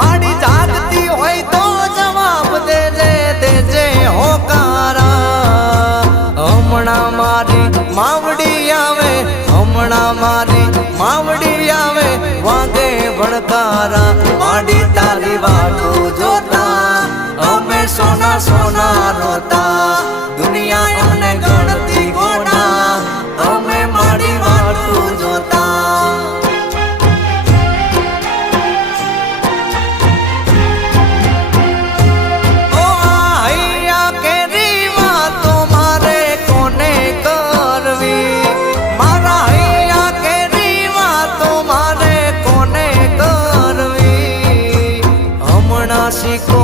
માડી જાગતી હોય તો જવાબ દેજે હોકારા હમણાં મારી માવડી આવે હમણાં મારી માવડી આવે વાગે ભણકારા માડી તારી વાટું જોતા અમે સોના સોના રોતા દુનિયા અમને ગણતી ગોડા અમે માડી વાટું જોતા શીખો